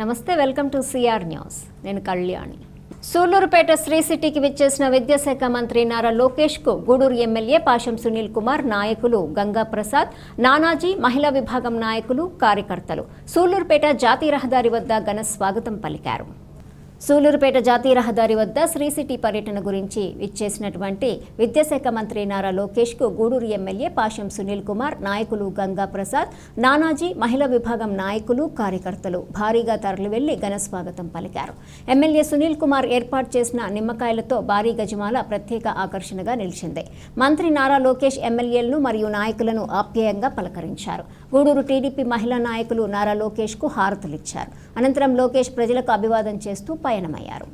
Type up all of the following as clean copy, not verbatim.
నమస్తే, welcome to CR news. నేను కళ్యాణి. సూళ్లూరుపేట శ్రీ సిటీకి విచ్చేసిన విద్యాశాఖ మంత్రి నారా లోకేష్ కు గూడూరు ఎమ్మెల్యే పాశం సునీల్ కుమార్, నాయకులు గంగా ప్రసాద్, నానాజీ, మహిళా విభాగం నాయకులు, కార్యకర్తలు సూళ్లూరుపేట జాతీయ రహదారి వద్ద ఘన స్వాగతం పలికారు. సూళ్లూరుపేట జాతీయ రహదారి వద్ద శ్రీ సిటీ పర్యటన గురించి విచ్చేసినటువంటి విద్యాశాఖ మంత్రి నారా లోకేష్ కు గూడూరు ఎమ్మెల్యే పాశం సునీల్ కుమార్, నాయకులు గంగా ప్రసాద్, నానాజీ, మహిళా విభాగం నాయకులు, కార్యకర్తలు భారీగా తరలివెళ్లి ఘన స్వాగతం పలికారు. ఎమ్మెల్యే సునీల్ కుమార్ ఏర్పాటు చేసిన నిమ్మకాయలతో భారీ గజమాల ప్రత్యేక ఆకర్షణగా నిలిచింది. మంత్రి నారా లోకేష్ ఎమ్మెల్యేలను మరియు నాయకులను ఆప్యాయంగా పలకరించారు. గూడూరు టీడీపీ మహిళా నాయకులు నారా లోకేష్ కు హారతులిచ్చారు. అనంతరం లోకేష్ ప్రజలకు అభివాదం చేస్తూ పయనమయ్యారు.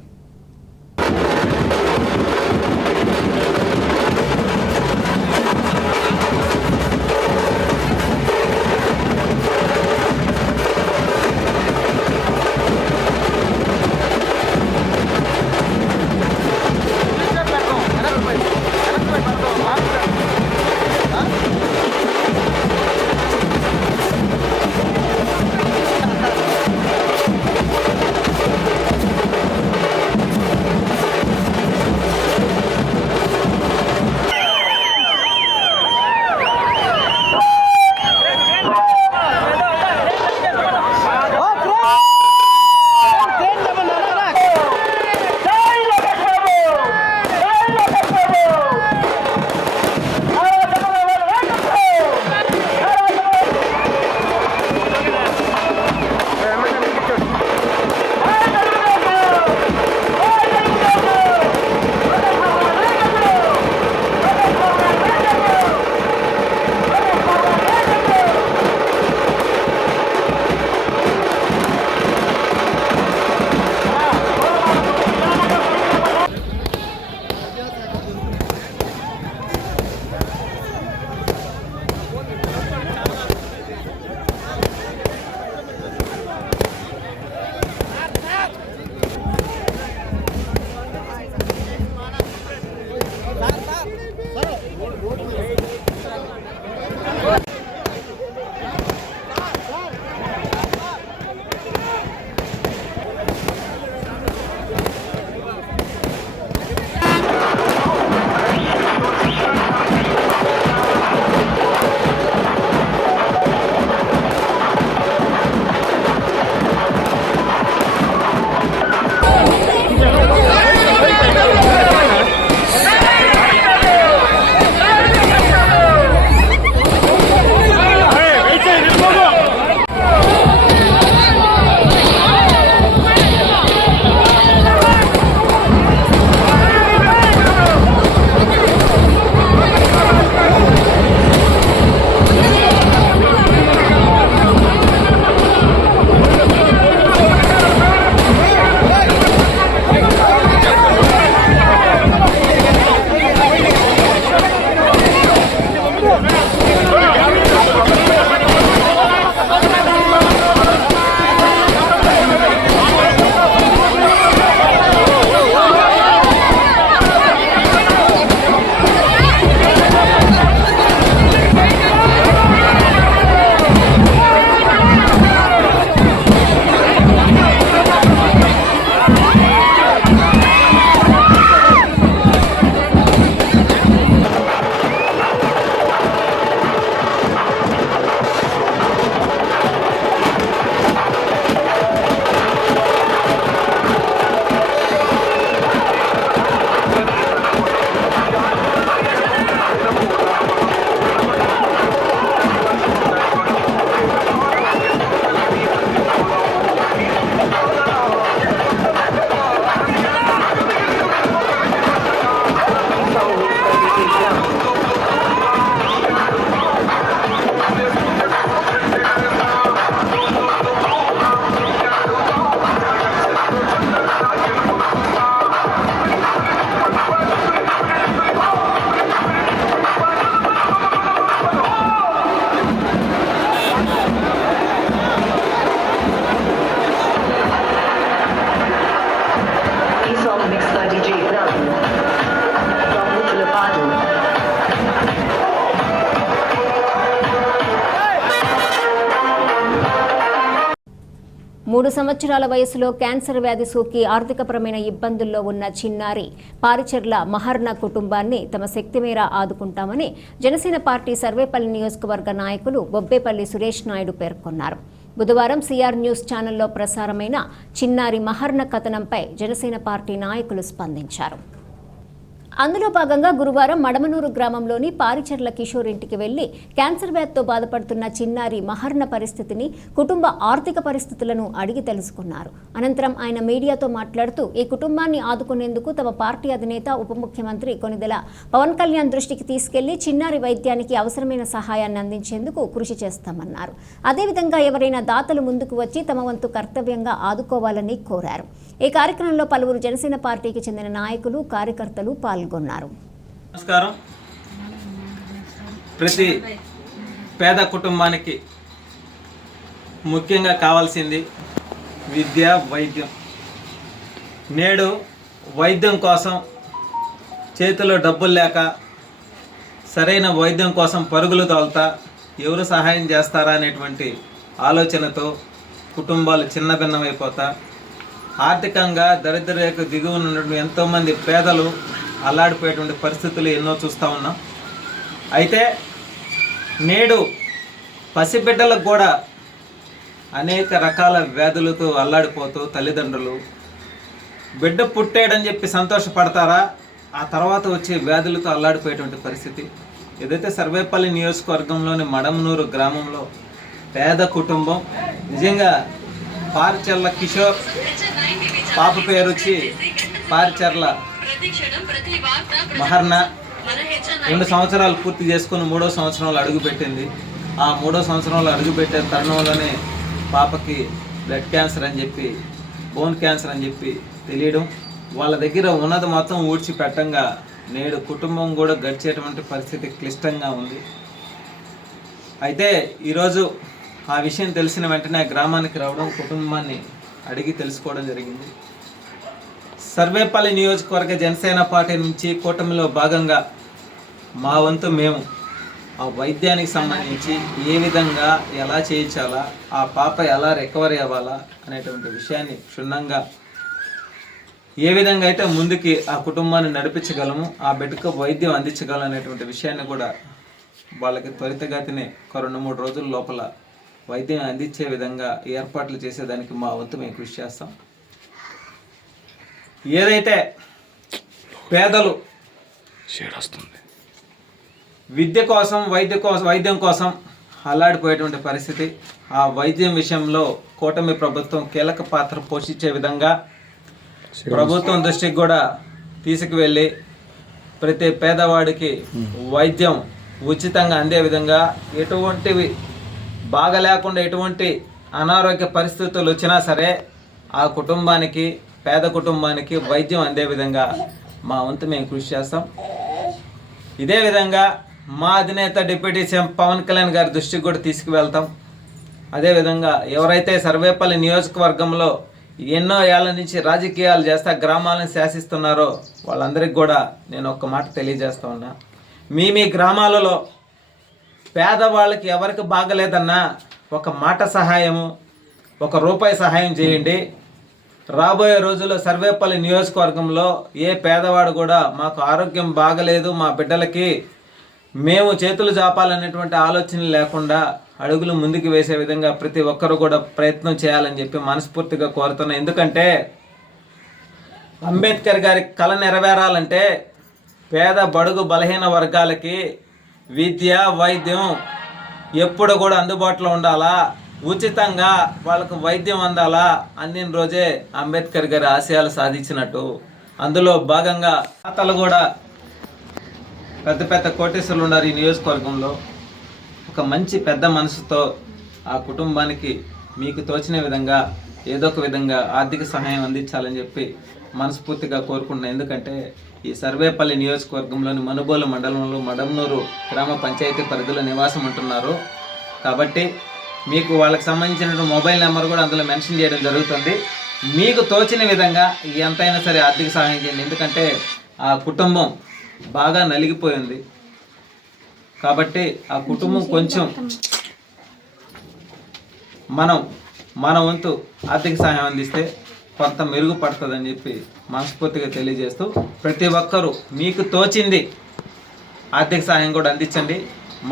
3 సంవత్సరాల వయసులో క్యాన్సర్ వ్యాధి సోకి ఆర్థికపరమైన ఇబ్బందుల్లో ఉన్న చిన్నారి పారిచెర్ల మహర్న కుటుంబాన్ని తమ శక్తి మేర ఆదుకుంటామని జనసేన పార్టీ సర్వేపల్లి నియోజకవర్గ నాయకులు బొబ్బేపల్లి సురేష్ నాయుడు పేర్కొన్నారు. బుధవారం సిఆర్ న్యూస్ ఛానల్లో ప్రసారమైన చిన్నారి మహర్న కథనంపై జనసేన పార్టీ నాయకులు స్పందించారు. అందులో భాగంగా గురువారం మడమనూరు గ్రామంలోని పారిచెర్ల కిషోర్ ఇంటికి వెళ్లి క్యాన్సర్ వ్యాధితో బాధపడుతున్న చిన్నారి మహర్న పరిస్థితిని, కుటుంబ ఆర్థిక పరిస్థితులను అడిగి తెలుసుకున్నారు. అనంతరం ఆయన మీడియాతో మాట్లాడుతూ ఈ కుటుంబాన్ని ఆదుకునేందుకు తమ పార్టీ అధినేత ఉప ముఖ్యమంత్రి కొనిదెల పవన్ కళ్యాణ్ దృష్టికి తీసుకెళ్లి చిన్నారి వైద్యానికి అవసరమైన సహాయాన్ని అందించేందుకు కృషి చేస్తామన్నారు. అదేవిధంగా ఎవరైనా దాతలు ముందుకు వచ్చి తమ వంతు కర్తవ్యంగా ఆదుకోవాలని కోరారు. ఈ కార్యక్రమంలో పలువురు జనసేన పార్టీకి చెందిన నాయకులు, కార్యకర్తలు పాల్గొన్నారు. నమస్కారం. ప్రతి పేద కుటుంబానికి ముఖ్యంగా కావాల్సింది విద్య, వైద్యం. నేడు వైద్యం కోసం చేతిలో డబ్బులు లేక సరైన వైద్యం కోసం పరుగులు తోలుతా ఎవరు సహాయం చేస్తారా అనేటువంటి ఆలోచనతో కుటుంబాలు చిన్నభిన్నమైపోతా ఆర్థికంగా దరిద్ర రేఖ దిగువన ఉన్నటువంటి ఎంతోమంది పేదలు అల్లాడిపోయేటువంటి పరిస్థితులు ఎన్నో చూస్తూ ఉన్నాం. అయితే నేడు పసిబిడ్డలకు కూడా అనేక రకాల వ్యాధులతో అల్లాడిపోతూ తల్లిదండ్రులు బిడ్డ పుట్టాడని చెప్పి సంతోషపడతారా, ఆ తర్వాత వచ్చే వ్యాధులతో అల్లాడిపోయేటువంటి పరిస్థితి. ఏదైతే సర్వేపల్లి నియోజకవర్గంలోని మడమనూరు గ్రామంలో పేద కుటుంబం, నిజంగా పారిచెర్ల కిషోర్, పాప పేరు వచ్చి పారిచెర్ల మహర్న, 2 సంవత్సరాలు పూర్తి చేసుకుని 3వ సంవత్సరంలో అడుగుపెట్టింది. ఆ 3వ సంవత్సరంలో అడుగుపెట్టే తరుణంలోనే పాపకి బ్లడ్ క్యాన్సర్ అని చెప్పి, బోన్ క్యాన్సర్ అని చెప్పి తెలియడం, వాళ్ళ దగ్గర ఉన్నది మొత్తం ఊడ్చిపెట్టంగా నేడు కుటుంబం కూడా గడిచేటువంటి పరిస్థితి క్లిష్టంగా ఉంది. అయితే ఈరోజు ఆ విషయం తెలిసిన వెంటనే గ్రామానికి రావడం, కుటుంబాన్ని అడిగి తెలుసుకోవడం జరిగింది. సర్వేపల్లి నియోజకవర్గ జనసేన పార్టీ నుంచి కూటమిలో భాగంగా మా వంతు మేము ఆ వైద్యానికి సంబంధించి ఏ విధంగా ఎలా చేయించాలా, ఆ పాప ఎలా రికవరీ అవ్వాలా అనేటువంటి విషయాన్ని క్షుణ్ణంగా ఏ విధంగా అయితే ముందుకి ఆ కుటుంబాన్ని నడిపించగలము, ఆ బిడ్డకు వైద్యం అందించగలం అనేటువంటి విషయాన్ని కూడా వాళ్ళకి త్వరితగతినే ఒక 2-3 రోజుల లోపల వైద్యం అందించే విధంగా ఏర్పాట్లు చేసేదానికి మా వంతు మేము కృషి చేస్తాం. ఏదైతే పేదలు విద్య కోసం, వైద్యం కోసం అల్లాడిపోయేటువంటి పరిస్థితి, ఆ వైద్యం విషయంలో కూటమి ప్రభుత్వం కీలక పాత్ర పోషించే విధంగా ప్రభుత్వం దృష్టికి కూడా తీసుకువెళ్ళి ప్రతి పేదవాడికి వైద్యం ఉచితంగా అందే విధంగా, ఎటువంటివి బాగా లేకుండా ఎటువంటి అనారోగ్య పరిస్థితులు వచ్చినా సరే ఆ కుటుంబానికి, పేద కుటుంబానికి వైద్యం అందే విధంగా మా వంతు మేము కృషి చేస్తాం. ఇదే విధంగా మా అధినేత డిప్యూటీ సీఎం పవన్ కళ్యాణ్ గారి దృష్టికి కూడా తీసుకువెళ్తాం. అదేవిధంగా ఎవరైతే సర్వేపల్లి నియోజకవర్గంలో ఎన్నో ఏళ్ల నుంచి రాజకీయాలు చేస్తా గ్రామాలను శాసిస్తున్నారో వాళ్ళందరికీ కూడా నేను ఒక్క మాట తెలియజేస్తా ఉన్నా. మీ గ్రామాలలో పేదవాళ్ళకి ఎవరికి బాగలేదన్నా ఒక మాట సహాయము, 1 రూపాయి సహాయం చేయండి. రాబోయే రోజుల్లో సర్వేపల్లి నియోజకవర్గంలో ఏ పేదవాడు కూడా మాకు ఆరోగ్యం బాగలేదు, మా బిడ్డలకి మేము చేతులు జాపాలనేటువంటి ఆలోచన లేకుండా అడుగులు ముందుకు వేసే విధంగా ప్రతి ఒక్కరు కూడా ప్రయత్నం చేయాలని చెప్పి మనస్ఫూర్తిగా కోరుతున్నాను. ఎందుకంటే అంబేద్కర్ గారి కళ నెరవేరాలంటే పేద, బడుగు, బలహీన వర్గాలకి విద్య, వైద్యం ఎప్పుడు కూడా అందుబాటులో ఉండాలా, ఉచితంగా వాళ్ళకు వైద్యం అందాలా అన్ని రోజే అంబేద్కర్ గారి ఆశయాలు సాధించినట్టు. అందులో భాగంగా తాతలు కూడా పెద్ద కోటేశ్వరులు ఉన్నారు ఈ నియోజకవర్గంలో. ఒక మంచి పెద్ద మనసుతో ఆ కుటుంబానికి మీకు తోచిన విధంగా ఏదో ఒక విధంగా ఆర్థిక సహాయం అందించాలని చెప్పి మనస్ఫూర్తిగా కోరుకుంటున్నాను. ఎందుకంటే ఈ సర్వేపల్లి నియోజకవర్గంలోని మనుబోలు మండలంలో మడమనూరు గ్రామ పంచాయతీ పరిధిలో నివాసం ఉంటున్నారు. కాబట్టి మీకు వాళ్ళకి సంబంధించిన మొబైల్ నెంబర్ కూడా అందులో మెన్షన్ చేయడం జరుగుతుంది. మీకు తోచిన విధంగా ఎంతైనా సరే ఆర్థిక సహాయం చేయండి. ఎందుకంటే ఆ కుటుంబం బాగా నలిగిపోయింది. కాబట్టి ఆ కుటుంబం కొంచెం మనం మన వంతు ఆర్థిక సహాయం అందిస్తే కొంత మెరుగుపడుతుందని చెప్పి మనస్ఫూర్తిగా తెలియజేస్తూ ప్రతి ఒక్కరూ మీకు తోచింది ఆర్థిక సహాయం కూడా అందించండి,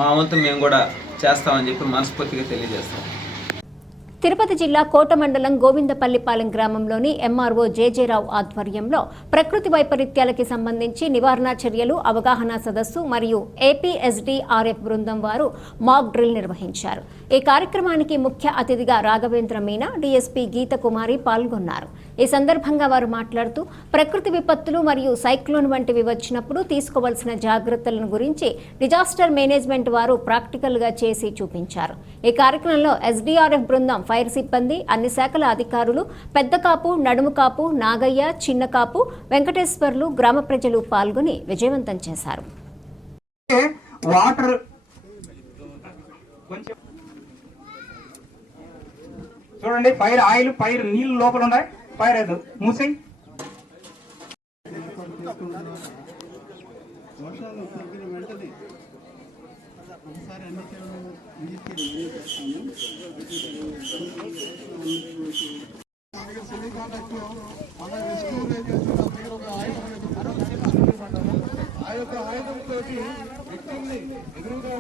మా వంతు మేము కూడా చేస్తామని చెప్పి మనస్ఫూర్తిగా తెలియజేస్తాం. తిరుపతి జిల్లా కోట మండలం గోవిందపల్లిపాలెం గ్రామంలోని ఎంఆర్ఓ జేజేరావు ఆధ్వర్యంలో ప్రకృతి వైపరీత్యాలకి సంబంధించి నివారణ చర్యలు అవగాహన సదస్సు మరియు ఏపీఎస్డీఆర్ఎఫ్ బృందం వారు మాక్ డ్రిల్ నిర్వహించారు. ఈ కార్యక్రమానికి ముఖ్య అతిథిగా రాఘవేంద్ర మీనా, డీఎస్పీ గీతకుమారి పాల్గొన్నారు. ఈ సందర్భంగా వారు మాట్లాడుతూ ప్రకృతి విపత్తులు మరియు సైక్లోన్ వంటివి వచ్చినప్పుడు తీసుకోవాల్సిన జాగ్రత్తలను గురించి డిజాస్టర్ మేనేజ్మెంట్ వారు ప్రాక్టికల్ గా చేసి చూపించారు. ఈ కార్యక్రమంలో ఎస్డీఆర్ఎఫ్ బృందం, ఫైర్ సిబ్బంది, అన్ని శాఖల అధికారులు, పెద్దకాపు, నడుముకాపు, నాగయ్య, చిన్నకాపు, వెంకటేశ్వర్లు, గ్రామ ప్రజలు పాల్గొని విజయవంతం చేశారు. వాటర్ చూడండి, పైరు ఆయిల్, పైరు నీళ్లు లోపల ఉన్నాయి, పైరు లేదు మూసి ఆ యొక్క ఆయుధంతో వ్యక్తిని ఎదురుగా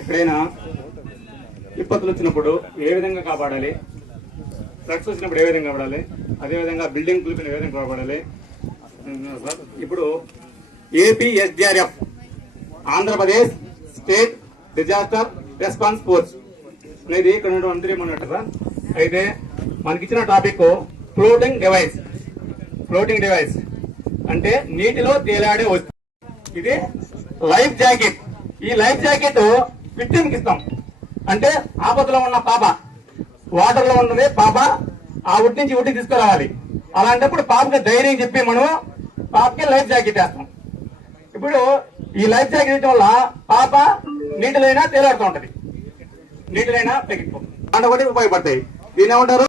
ఎక్కడైనా విపత్తులు వచ్చినప్పుడు ఏ విధంగా కాపాడాలి, ఫ్లడ్స్ వచ్చినప్పుడు ఏ విధంగా కాపాడాలి, అదేవిధంగా బిల్డింగ్ కూలిపోయిన ఏ విధంగా కాపాడాలి. ఇప్పుడు APSDRF Andhra Pradesh state disaster response force అనేది ఇక్కడ ఉన్నట్టుగా అయితే మనకిచ్చిన topic floating device. Floating device అంటే నీటిలో తేలాడే వస్తువు. ఇది లైఫ్ జాకెట్. ఈ లైఫ్ జాకెట్ విక్టిమ్కి ఇస్తాం. అంటే ఆపదలో ఉన్న పాప, వాటర్ లో ఉన్నది పాప, ఆ ఒడ్డు నుంచి ఒడ్డుకి తీసుకురావాలి. అలాంటప్పుడు పాపకి ధైర్యం చెప్పి మనం పాపకి లైఫ్ జాకెట్ వేస్తాం. ఇప్పుడు ఈ లైఫ్ జాకెట్ ఇవ్వడం వల్ల పాప నీటిలైనా తేలాడుతూ ఉంటది, నీటిలైనా తగ్గిపోతుంది, ఉపయోగపడతాయి. దీని ఏమంటారు?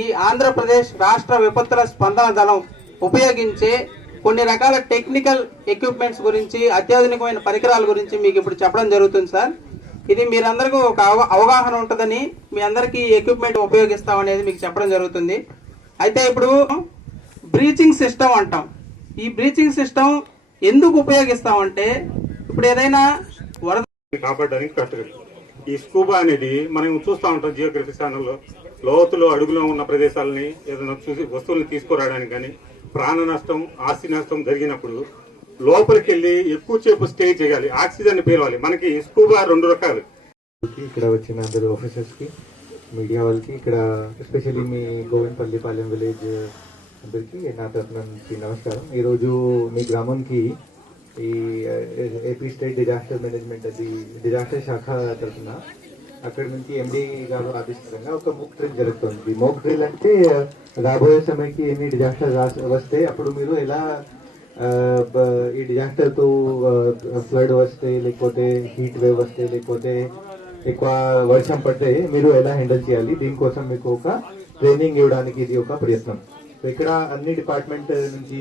ఈ ఆంధ్రప్రదేశ్ రాష్ట్ర విపత్తుల స్పందన దళం ఉపయోగించే కొన్ని రకాల టెక్నికల్ ఎక్విప్మెంట్స్ గురించి, అత్యాధునికమైన పరికరాల గురించి మీకు ఇప్పుడు చెప్పడం జరుగుతుంది సార్. ఇది మీరందరికీ ఒక అవగాహన ఉంటుందని మీ అందరికీ ఎక్విప్మెంట్ ఉపయోగిస్తామనేది మీకు చెప్పడం జరుగుతుంది. అయితే ఇప్పుడు బ్రీచింగ్ సిస్టమ్ అంటాం. ఈ బ్రీచింగ్ సిస్టమ్ ఎందుకు ఉపయోగిస్తామంటే ఇప్పుడు ఏదైనా వరద కాపాడడానికి కష్టపడి ఈ స్కూబా అనేది మనం చూస్తూ ఉంటాం జియోగ్రఫీ ఛానల్లో. లోతులో అడుగులో ఉన్న ప్రదేశాలని ఏదైనా చూసి వస్తువులను తీసుకురావడానికి కానీ, ప్రాణ నష్టం, ఆస్తి నష్టం జరిగినప్పుడు లోపలికి వెళ్ళి ఎక్కువసేపు స్టే చేయాలి, ఆక్సిజన్ పీలవాలి. మనకి స్కూబా 2 రకాలు. ఇక్కడ వచ్చిన అందరు ఆఫీసర్స్ కి, మీడియా వాళ్ళకి, ఇక్కడ ఎస్పెషల్లీ మీ గోవిందపల్లిపాలెం విలేజ్ అందరికి నా తరఫున నుంచి నమస్కారం. ఈరోజు మీ గ్రామంకి ఈ ఏపీ స్టేట్ డిజాస్టర్ మేనేజ్మెంట్ అది డిజాస్టర్ శాఖ తరఫున అక్కడి నుంచి ఎండి గారు ఆదేశించగా ఒక మోక్ డ్రిల్ జరుగుతుంది. మోక్ డ్రిల్ అంటే రాబోయే సమయకి ఎన్ని డిజాస్టర్ వస్తే అప్పుడు మీరు ఎలా ఈ డిజాస్టర్ తో ఫ్లడ్ వస్తే, లేకపోతే హీట్ వేవ్ వస్తే, లేకపోతే ఎక్కువ వర్షం పడితే మీరు ఎలా హ్యాండిల్ చేయాలి, దీనికోసం మీకు ఒక ట్రైనింగ్ ఇవ్వడానికి ఇది ఒక ప్రయత్నం. సో ఇక్కడ అన్ని డిపార్ట్మెంట్ నుంచి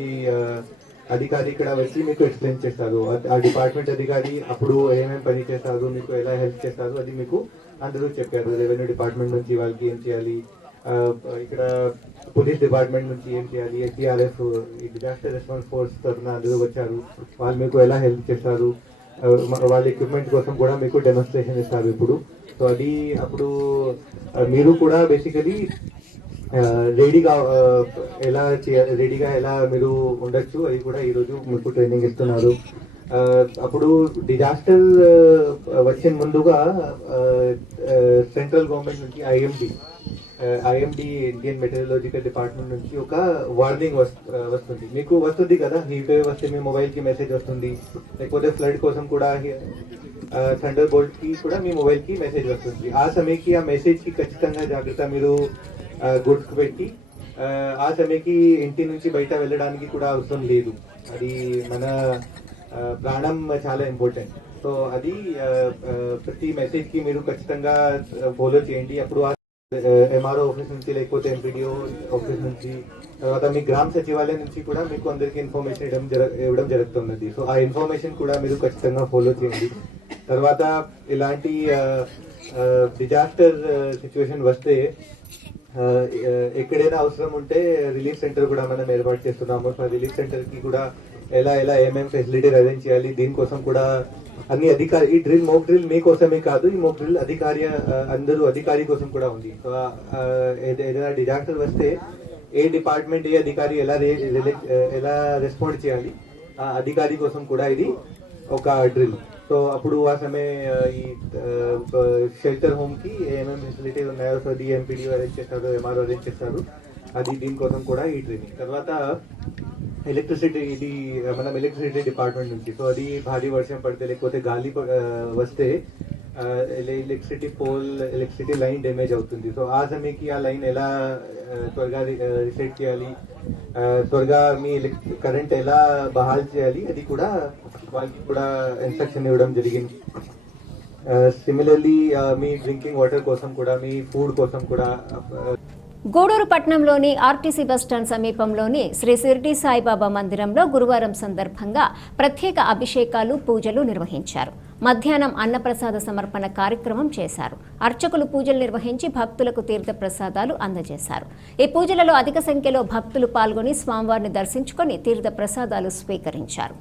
అధికారి ఇక్కడ వచ్చి మీకు ఎక్స్ప్లెయిన్ చేస్తారు. ఆ డిపార్ట్మెంట్ అధికారి అప్పుడు ఏమేమి పని చేస్తారు, మీకు ఎలా హెల్ప్ చేస్తారు, అది మీకు అందరూ చెప్పారు. రెవెన్యూ డిపార్ట్మెంట్ నుంచి వాళ్ళకి ఏం చేయాలి, ఇక్కడ పోలీస్ డిపార్ట్మెంట్ నుంచి ఏం చేయాలి, ఎస్డీఆర్ఎఫ్ ఈ డిజాస్టర్ రెస్పాన్స్ ఫోర్స్ తరఫున అందరూ వచ్చారు. వాళ్ళు మీకు ఎలా హెల్ప్ చేస్తారు, వాళ్ళ ఎక్విప్మెంట్ కోసం కూడా మీకు డెమోన్స్ట్రేషన్ ఇస్తారు ఇప్పుడు. సో అది అప్పుడు మీరు కూడా బేసికలీ రెడీగా ఎలా మీరు ఉండొచ్చు, అది కూడా ఈరోజు మీకు ట్రైనింగ్ ఇస్తున్నారు. అప్పుడు డిజాస్టర్ వచ్చిన ముందుగా సెంట్రల్ గవర్నమెంట్ నుంచి IMD IMD Indian meteorological department నుంచి ఒక వార్నింగ్ వస్తుంది. మీకు వస్తుంది కదా, హీట్ వేవ్ వస్తే మీ మొబైల్కి మెసేజ్ వస్తుంది, లేకపోతే ఫ్లడ్ కోసం కూడా థండర్ బోల్ట్కి కూడా మీ మొబైల్కి మెసేజ్ వస్తుంది. ఆ సమయకి ఆ మెసేజ్కి ఖచ్చితంగా జాగ్రత్త మీరు గుర్తు పెట్టి ఆ సమయకి ఇంటి నుంచి బయట వెళ్ళడానికి కూడా అవసరం లేదు. అది మన ప్రాణం చాలా ఇంపార్టెంట్. సో అది ప్రతి మెసేజ్కి మీరు ఖచ్చితంగా ఫాలో చేయండి. అప్పుడు ఎంఆర్ఓ ఆఫీస్ నుంచి లేకపోతే ఎంపీడీఓ ఆఫీస్ నుంచి తర్వాత మీ గ్రామ సచివాలయం నుంచి కూడా మీకు అందరికి ఇన్ఫర్మేషన్ ఇవ్వడం జరుగుతున్నది. సో ఆ ఇన్ఫర్మేషన్ కూడా మీరు ఖచ్చితంగా ఫాలో చేయండి. తర్వాత ఇలాంటి డిజాస్టర్ సిచ్యువేషన్ వస్తే ఎక్కడైనా అవసరం ఉంటే రిలీఫ్ సెంటర్ కూడా మనం ఏర్పాటు చేస్తున్నాము. సో రిలీఫ్ సెంటర్ కి కూడా ఎలా ఏమేమి ఫెసిలిటీస్ అరేంజ్ చేయాలి దీనికోసం కూడా అన్ని అధికారి, ఈ మోక్ డ్రిల్ మీకోసమే కాదు, ఈ మోక్ డ్రిల్ అందరూ అధికారి కోసం కూడా ఉంది. సో ఏదైనా డిజాస్టర్ వస్తే ఏ డిపార్ట్మెంట్ ఏ అధికారి ఎలా రెస్పాండ్ చేయాలి ఆ అధికారి కోసం కూడా ఇది ఒక డ్రిల్. సో అప్పుడు ఆ సమయం ఈ షెల్టర్ హోమ్ కి ఏమేమి ఫెసిలిటీస్ ఉన్నాయో సో అది ఎంపీడీఓ అరేంజ్ చేస్తారు, ఎంఆర్ఓ అరేంజ్ చేస్తారు. అది దీనికోసం కూడా ఈ ట్రైనింగ్. తర్వాత ఎలక్ట్రిసిటీ, ఇది మనం ఎలక్ట్రిసిటీ డిపార్ట్మెంట్ నుంచి. సో అది భారీ వర్షం పడితే లేకపోతే గాలి వస్తే ఎలక్ట్రిసిటీ లైన్ డ్యామేజ్ అవుతుంది. సో ఆ సమయకి ఆ లైన్ ఎలా త్వరగా రీసెట్ చేయాలి, త్వరగా మీ కరెంట్ ఎలా బహాల్ చేయాలి అది కూడా వాళ్ళకి కూడా ఇన్స్ట్రక్షన్ ఇవ్వడం జరిగింది. సిమిలర్లీ మీ డ్రింకింగ్ వాటర్ కోసం కూడా, మీ ఫుడ్ కోసం కూడా. గూడూరు పట్టణంలోని ఆర్టీసీ బస్టాండ్ సమీపంలోని శ్రీ షిర్డీ సాయిబాబా మందిరంలో గురువారం సందర్భంగా ప్రత్యేక అభిషేకాలు, పూజలు నిర్వహించారు. మధ్యాహ్నం అన్నప్రసాద సమర్పణ కార్యక్రమం చేశారు. అర్చకులు పూజలు నిర్వహించి భక్తులకు తీర్థ ప్రసాదాలు అందజేశారు. ఈ పూజలలో అధిక సంఖ్యలో భక్తులు పాల్గొని స్వామివారిని దర్శించుకొని తీర్థ ప్రసాదాలు స్వీకరించారు.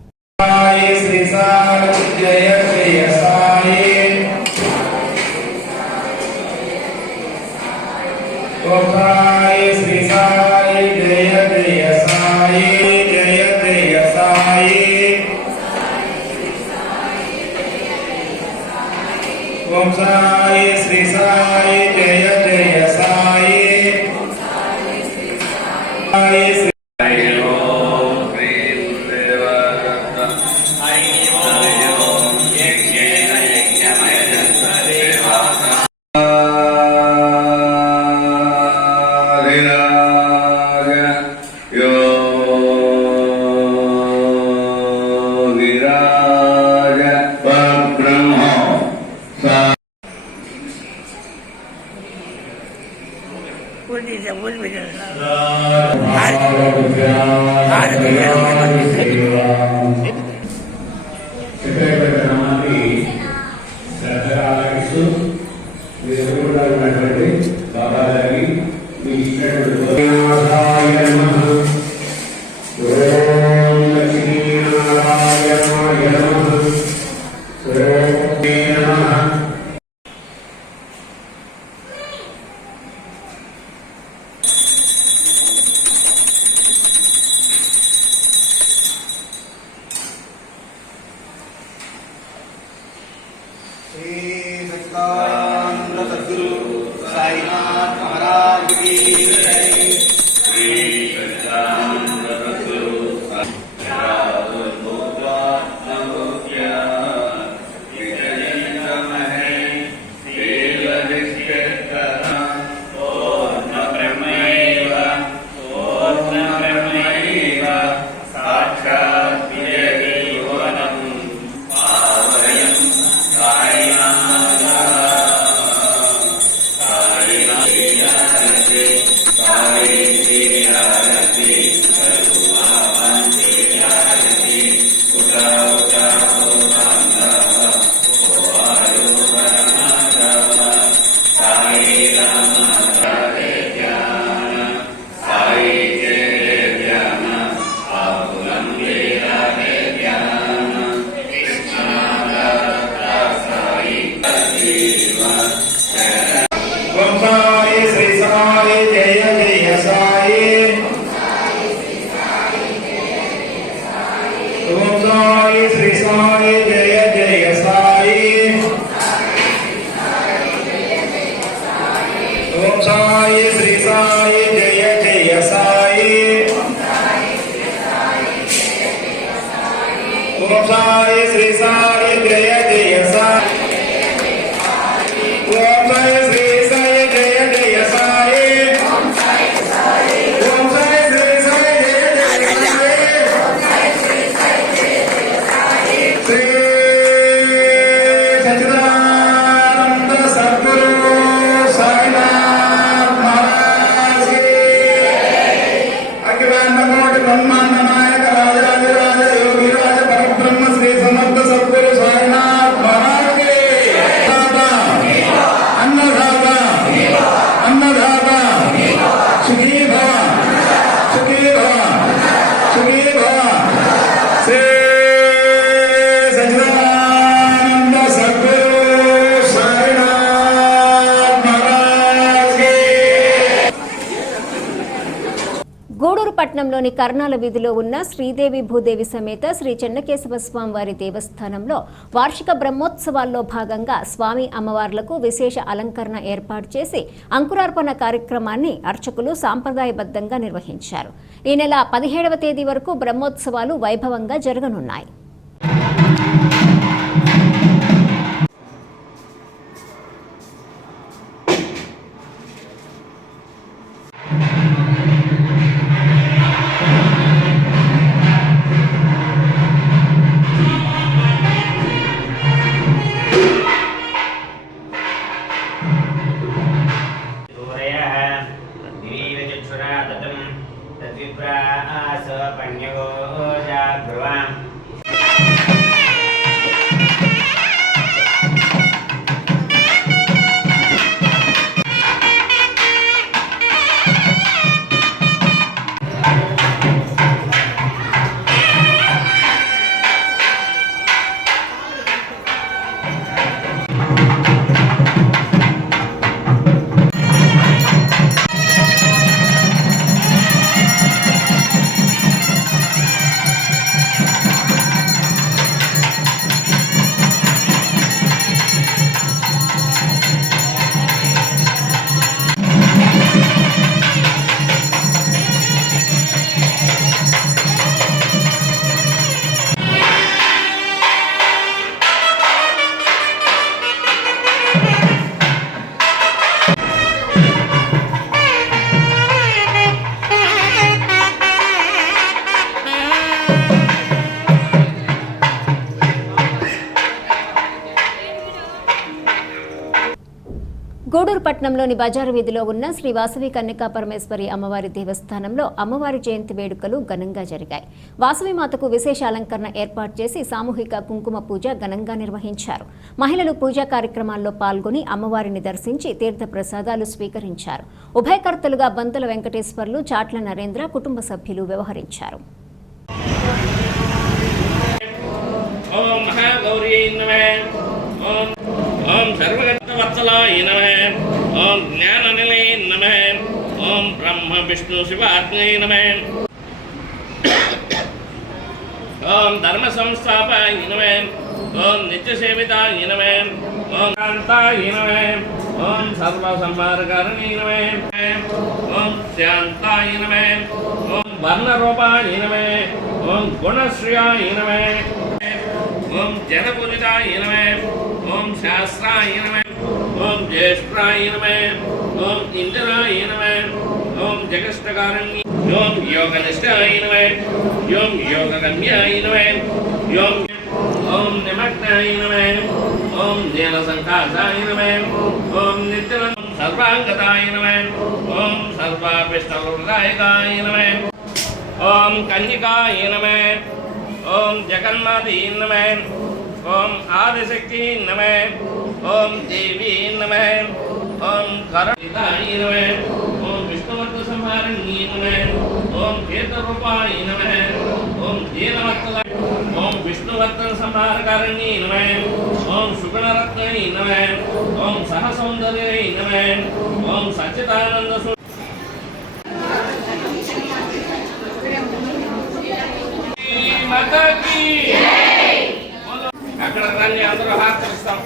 ఓం సాయి శ్రీ సాయి జయ జయ సాయి జయ జయ సాయి. ఓం సాయి శ్రీ సాయి జయ జయ సాయి. Yeah. సాయి శ్రీ సాయి జయ జయ సాయి ఓం సాయి శ్రీ సాయి జయ జయ సాయి ఓం సాయి శ్రీ సాయి జయ జయ సాయి శ్రీ సచ్చిదానంద సద్గురు సాయినాథ్ మహారాజ్ కి అఖిలాండ కోటి బ్రహ్మాండ నాయక రాజరాజ యోగిరాజ పరబ్రహ్మ శ్రీ సమర్థ సద్గురు సాయినాథ్ మహారాజ్ కి అన్నదాత అన్నదాత సుఖీ భవ సుఖీ భవ సుఖీ భవ శ్రీ సచ్చిదానంద సద్గురు సాయినాథ్ మహారాజ్ కి గూడూరు పట్టణంలోని కర్నాల వీధిలో ఉన్న శ్రీదేవి భూదేవి సమేత శ్రీ చెన్నకేశవ స్వామి వారి దేవస్థానంలో వార్షిక బ్రహ్మోత్సవాల్లో భాగంగా స్వామి అమ్మవార్లకు విశేష అలంకరణ ఏర్పాటు చేసి అంకురార్పణ కార్యక్రమాన్ని అర్చకులు సాంప్రదాయబద్ధంగా నిర్వహించారు. ఈ నెల 17వ తేదీ వరకు బ్రహ్మోత్సవాలు వైభవంగా జరగనున్నాయి. గూడూరు పట్టణంలోని బజారు వీధిలో ఉన్న శ్రీ వాసవి కన్యకా పరమేశ్వరి అమ్మవారి దేవస్థానంలో అమ్మవారి జయంతి వేడుకలు ఘనంగా జరిగాయి. వాసవి మాతకు విశేష అలంకరణ ఏర్పాటు చేసి సామూహిక కుంకుమ పూజ ఘనంగా నిర్వహించారు. మహిళలు పూజా కార్యక్రమాల్లో పాల్గొని అమ్మవారిని దర్శించి తీర్థ ప్రసాదాలు స్వీకరించారు. ఉభయకర్తలుగా బంతుల వెంకటేశ్వర్లు, చాట్ల నరేంద్ర కుటుంబ సభ్యులు వ్యవహరించారు. ఓం మహాగౌరీ నమః. ఓం సర్వగతవత్సలాయ నమః. ఓం జ్ఞాననిలయ నమః. ఓం బ్రహ్మ విష్ణు శివాత్మనే నమః. ఓం ధర్మ సంస్థాపకాయ నమః. ఓం నిత్యసేవితాయ నమః. ఓం శాంతాయ నమః. ఓం సర్వ సంహారకారిణే నమః. ఓం శాంతాయ నమః. ఓం వర్ణరూపాయ నమః. ఓం గుణశ్రియాయ నమః. ఓం జనపూజితాయ నమః. ఓం శాస్త్రాయ నమః. ఓం జ్యేష్ఠాయ నమః. ఓం ఇంద్రాయ నమః. ఓం జగష్టకారణ్య. ఓం యోగనిష్టాయ నమః. ఓం యోగగమ్యాయ నమః. ఓం నిమగ్నాయ నమః. ఓం నీలసంకాసాయ నమః. ఓం నిత్యం సర్వాంగతాయ నమః. ఓం సర్వాభిష్టవృదాయకాయ నమః. ఓం కన్యకాయ నమః. ఓం జగన్మాతీ నమః. ఓం ఆదిశక్తి నమః. ఓం దేవీ నమః. ఓం కరణితాయ నమః. ఓం విష్ణువర్ధ సంహారిణ్యే నమః. ఓం కేతరూపాయ నమః. ఓం దీనవత్సలాయ. ఓం విష్ణువర్ధన సంహారకారిణ్యే నమః. ఓం సుగుణరత్నే నమః. ఓం సహసౌందర్యే నమః. ఓం సచ్చిదానంద మాతాకి అక్కడ రండి, అందరూ హారతిస్తాం.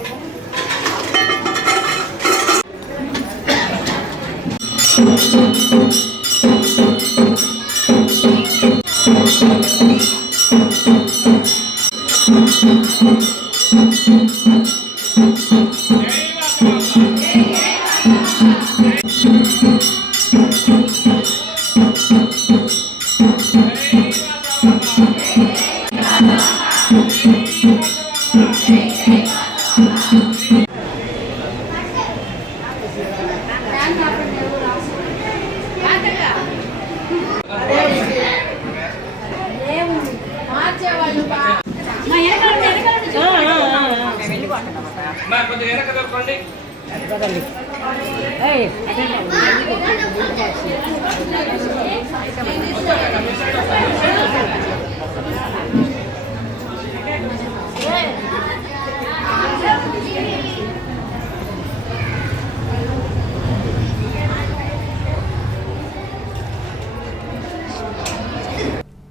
కొద్దిగా వెనక దొరకండి.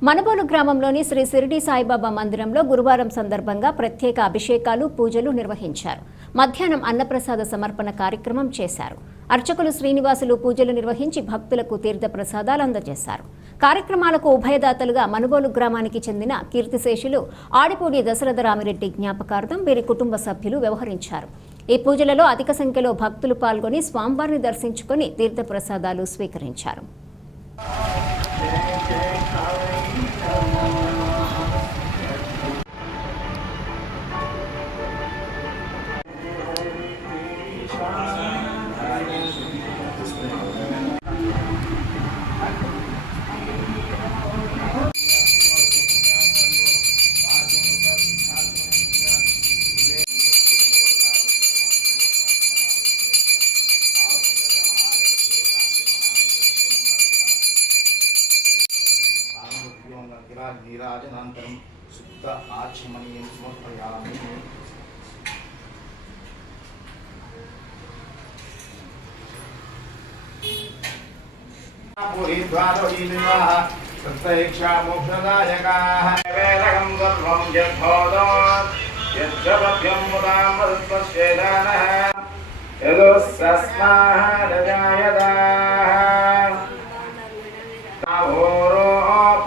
మనుబోలు గ్రామంలోని శ్రీ షిరిడి సాయిబాబా మందిరంలో గురువారం సందర్భంగా ప్రత్యేక అభిషేకాలు పూజలు నిర్వహించారు. మధ్యాహ్నం అన్నప్రసాద సమర్పణ కార్యక్రమం చేశారు. అర్చకులు శ్రీనివాసులు పూజలు నిర్వహించి భక్తులకు తీర్థ ప్రసాదాలు అందజేశారు. కార్యక్రమాలకు ఉభయదాతలుగా మనుబోలు గ్రామానికి చెందిన కీర్తిశేషులు ఆడిపూడి దశరథ రామిరెడ్డి జ్ఞాపకార్థం వీరి కుటుంబ సభ్యులు వ్యవహరించారు. ఈ పూజలలో అధిక సంఖ్యలో భక్తులు పాల్గొని స్వామివారిని దర్శించుకుని తీర్థ ప్రసాదాలు స్వీకరించారు. నీరాజనాంతరం సుప్త ఆచమనీయం సమర్పయామి. పూరీద్వారోహీనివాః సప్తైక్షా మోక్షదాయకాః వేదకం సర్వం యద్భోదోత్ యజ్జపభ్యం ముదాం వదత్వశ్చేదానః యదోస్సస్మాః రజాయదాః నాభోరో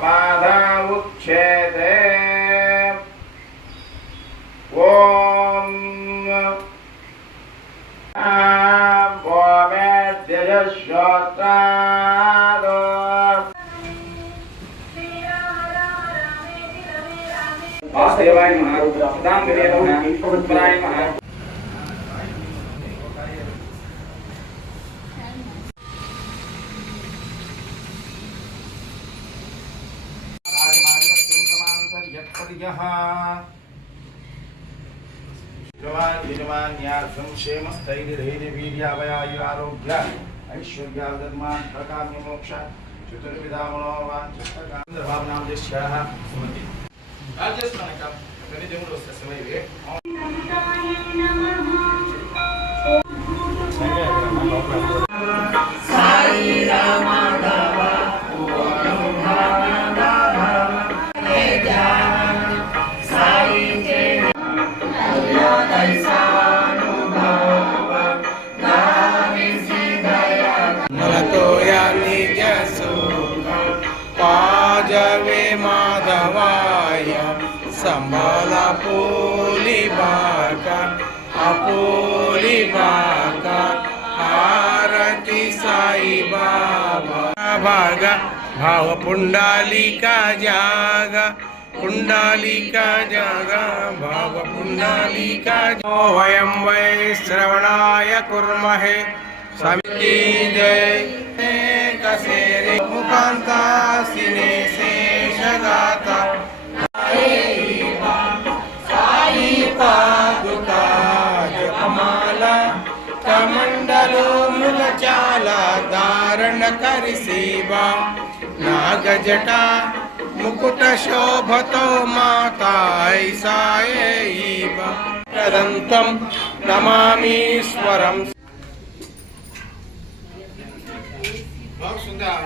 బాధా ఉచ్ఛేదే. ఓం భోమేద్యశ్రోత్రాదో వాసుదేవాయ నమః. రామదేవాయ నమః. పుత్రాయ నమః. యజమాన్యార్థం క్షేమస్థైర్యధైర్యవీర్యావయాయురారోగ్య ఐశ్వర్యాధర్మాన్ ప్రకామ్య మోక్ష చతుర్విధామనోవాంఛాంద్రభావనామజస్యాః సుమతి రాజ్యస్మనక గణితములు వస్తే సమయవే. సాయి రామ पाजवे माधवाय संबला पोली बाका अपोली बाका आरती साई बाबा भागा भाव पुंडालिका जागा पुंडालिका जागा भाव पुंडालिका वयं वै श्रवणाय कुर्महे स्वामी जय कसेरे मुकांता सिने शेषगाता साई पादुका जपमाला कमंडलो मृगचाला धारण करि सेवा नागजटा मुकुट शोभतो माता ऐसायैव प्रदन्तं नमामीश्वरम्. बहुत सुंदर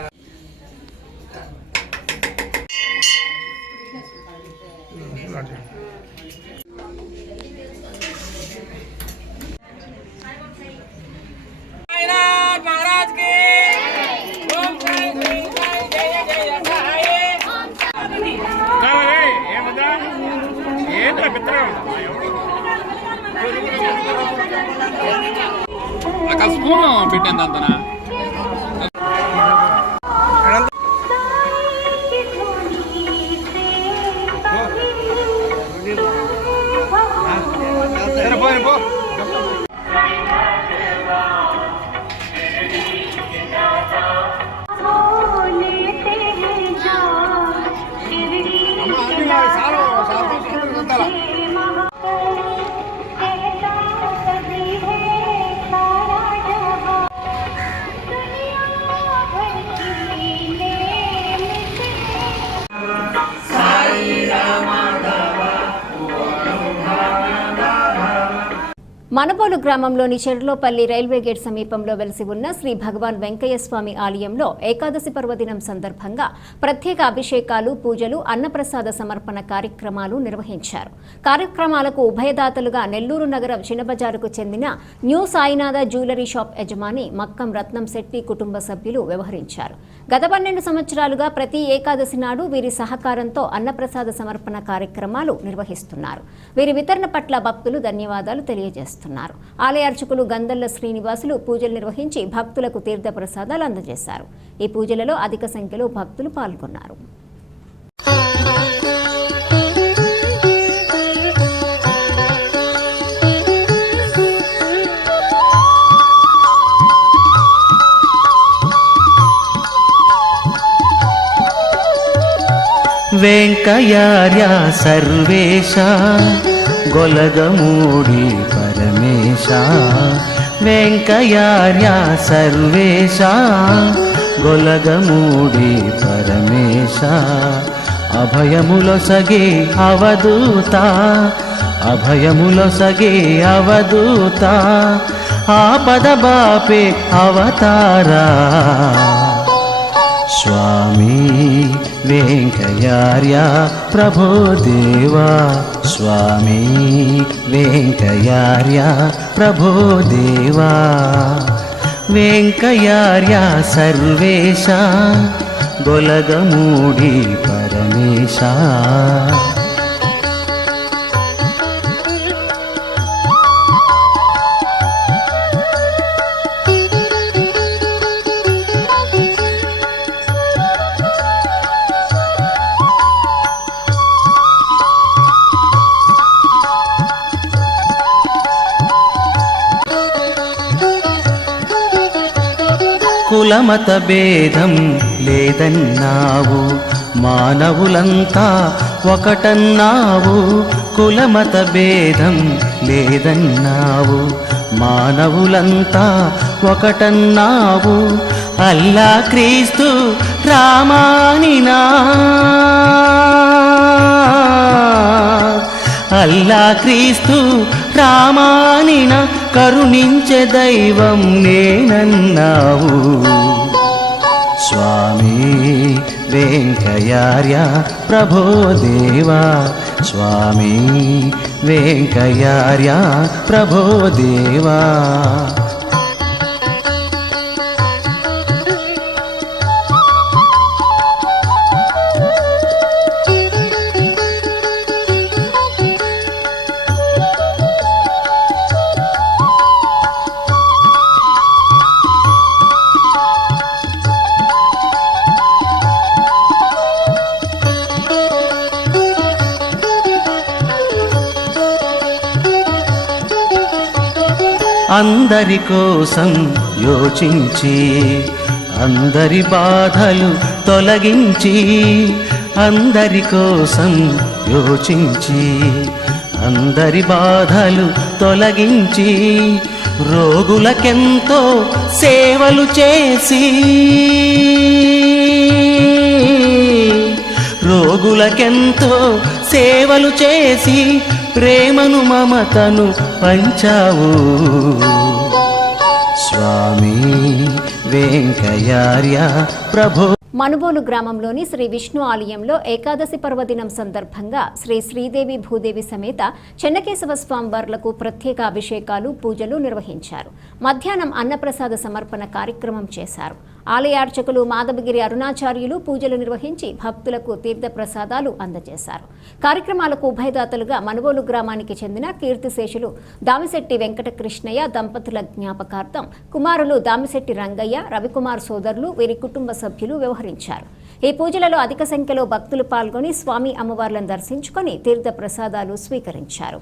महाराज के ओम जय जय जय जय साई. ये बता ये तो मित्र స్పూన్ పెట్టాను అంతనా మనబోలు గ్రామంలోని చెర్లోపల్లి రైల్వే గేట్ సమీపంలో వెలిసి ఉన్న శ్రీ భగవాన్ వెంకయ్య స్వామి ఆలయంలో ఏకాదశి పర్వదినం సందర్భంగా ప్రత్యేక అభిషేకాలు, పూజలు, అన్నప్రసాద సమర్పణ కార్యక్రమాలు నిర్వహించారు. కార్యక్రమాలకు ఉభయదాతలుగా నెల్లూరు నగరం చిన్నబజారుకు చెందిన న్యూ సాయినాథ జ్యువెలరీ షాప్ యజమాని మక్కం రత్నం శెట్టి కుటుంబ సభ్యులు వ్యవహరించారు. గత 12 సంవత్సరాలుగా ప్రతి ఏకాదశి నాడు వీరి సహకారంతో అన్నప్రసాద సమర్పణ కార్యక్రమాలు నిర్వహిస్తున్నారు. వీరి వితరణ పట్ల భక్తులు ధన్యవాదాలు తెలియజేస్తున్నారు. ఆలయ అర్చకులు గందల్ల శ్రీనివాసులు పూజలు నిర్వహించి భక్తులకు తీర్థ ప్రసాదాలు అందజేశారు. ఈ పూజలలో అధిక సంఖ్యలో భక్తులు పాల్గొన్నారు. వెంకయార్య సర్వేశ గొలగమూడి పరమేశ, వెంకయార్య సర్వేశ గొలగమూడి పరమేశ, అభయములొసగే అవధూత, అభయములొసగే అవధూత, ఆపద బాపే అవతారా స్వామి వెంకయార్య ప్రభో దేవా, స్వామి వెంకయార్య ప్రభో దేవా, వెంకయార్య సర్వేశ గొలగమూడి పరమేశ. కులమత భేదం లేదన్నావు, మానవులంతా ఒకటన్నావు. కులమత భేదం లేదన్నావు, మానవులంతా ఒకటన్నావు. అల్లా క్రీస్తు రామానినా, అల్లా క్రీస్తు రామానిన కరుణించే దైవం నేనన్నావు. స్వామి వెంకయార్య ప్రభో దేవా, స్వామి వెంకయార్య ప్రభో దేవా. అందరి కోసం యోచించి, అందరి బాధలు తొలగించి, అందరి కోసం యోచించి, అందరి బాధలు తొలగించి, రోగులకెంతో సేవలు చేసి, రోగులకెంతో సేవలు చేసి, ప్రేమను మమతను పంచావు. స్వామి వెంకయార్య ప్రభో. మనుబోలు గ్రామంలోని శ్రీ విష్ణు ఆలయంలో ఏకాదశి పర్వదినం సందర్భంగా శ్రీ శ్రీదేవి భూదేవి సమేత చెన్నకేశవ స్వామివార్లకు ప్రత్యేక అభిషేకాలు, పూజలు నిర్వహించారు. మధ్యాహ్నం అన్నప్రసాద సమర్పణ కార్యక్రమం చేశారు. ఆలయ అర్చకులు మాధవగిరి అరుణాచార్యులు పూజలు నిర్వహించి భక్తులకు తీర్థ ప్రసాదాలు అందజేశారు. కార్యక్రమాలకు ఉభయదాతలుగా మనుగోలు గ్రామానికి చెందిన కీర్తిశేషులు దామిశెట్టి వెంకటకృష్ణయ్య దంపతుల జ్ఞాపకార్థం కుమారులు దామిశెట్టి రంగయ్య, రవికుమార్ సోదరులు, వీరి కుటుంబ సభ్యులు వ్యవహరించారు. ఈ పూజలలో అధిక సంఖ్యలో భక్తులు పాల్గొని స్వామి అమ్మవార్లను దర్శించుకొని తీర్థ ప్రసాదాలు స్వీకరించారు.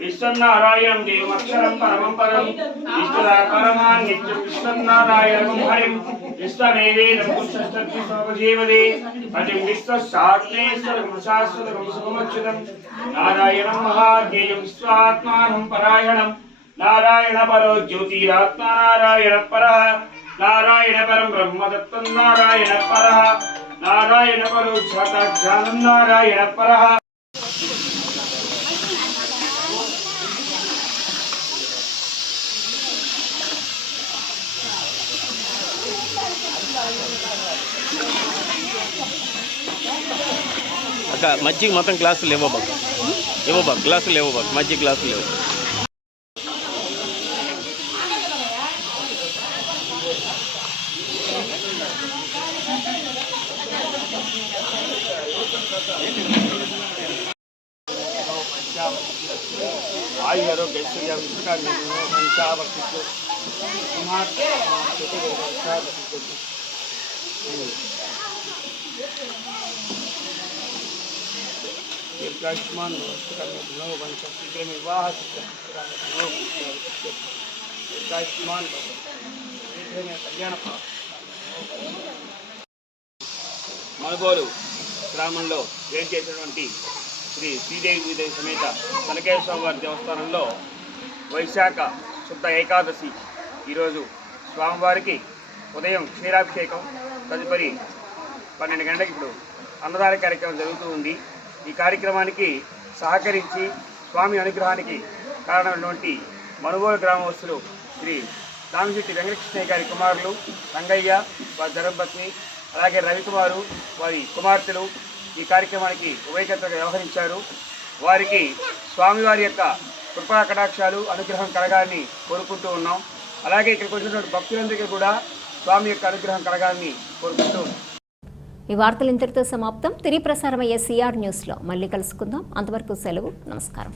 విశ్వనారాయణం దేవమక్షరం పరమం పరం విష్ణురా పరమాన్ నిత్యం విశ్వనారాయణం హరిం విశ్వమేవేదం పురుషస్తత్తి సర్వజీవదే అజం విశ్వశాస్త్రేశ్వరం శాశ్వతం సుఖమచ్యుతం నారాయణం మహాజ్ఞేయం విశ్వాత్మానం పరాయణం నారాయణ పరో జ్యోతిరాత్మా నారాయణ పరః నారాయణ పరం బ్రహ్మదత్తం నారాయణ పరః నారాయణ పరో జ్ఞానం నారాయణ పరః. అక్క మజ్జిగ మొత్తం గ్లాసులు ఇవ్వబా గ్లాసులు ఇవ్వబా మజ్జిగ గ్లాసులు లేవు. మనుగోలు గ్రామంలో వేడి చేసినటువంటి శ్రీ శ్రీదేవి సమేత కనకేశ్వర వారి దేవస్థానంలో వైశాఖ శుద్ధ ఏకాదశి ఈరోజు స్వామివారికి ఉదయం క్షీరాభిషేకం, తదుపరి 12 గంటలకు ఇప్పుడు అన్నదాన కార్యక్రమం జరుగుతూ ఉంది. ఈ కార్యక్రమానికి సహకరించి స్వామి అనుగ్రహానికి కారణమైనటువంటి మనుగోలు గ్రామస్తులు శ్రీ దామిశెట్టి వెంకటకృష్ణయ్య గారి కుమారులు రంగయ్య, వారి ధర్మపత్ని, అలాగే రవికుమారు వారి కుమార్తెలు ఈ కార్యక్రమానికి ఉభయకర్తగా వ్యవహరించారు. వారికి స్వామివారి యొక్క కృపా కటాక్షాలు అనుగ్రహం కలగాలని కోరుకుంటూ ఉన్నాం. అలాగే ఇక్కడికి వచ్చినటువంటి భక్తులందరికీ కూడా స్వామి యొక్క అనుగ్రహం కలగాలని కోరుకుంటూ ఉన్నాం. ఈ వార్తలు ఇంతటితో సమాప్తం. తిరిగి ప్రసారమయ్యే సిఆర్ న్యూస్లో మళ్ళీ కలుసుకుందాం. అంతవరకు సెలవు. నమస్కారం.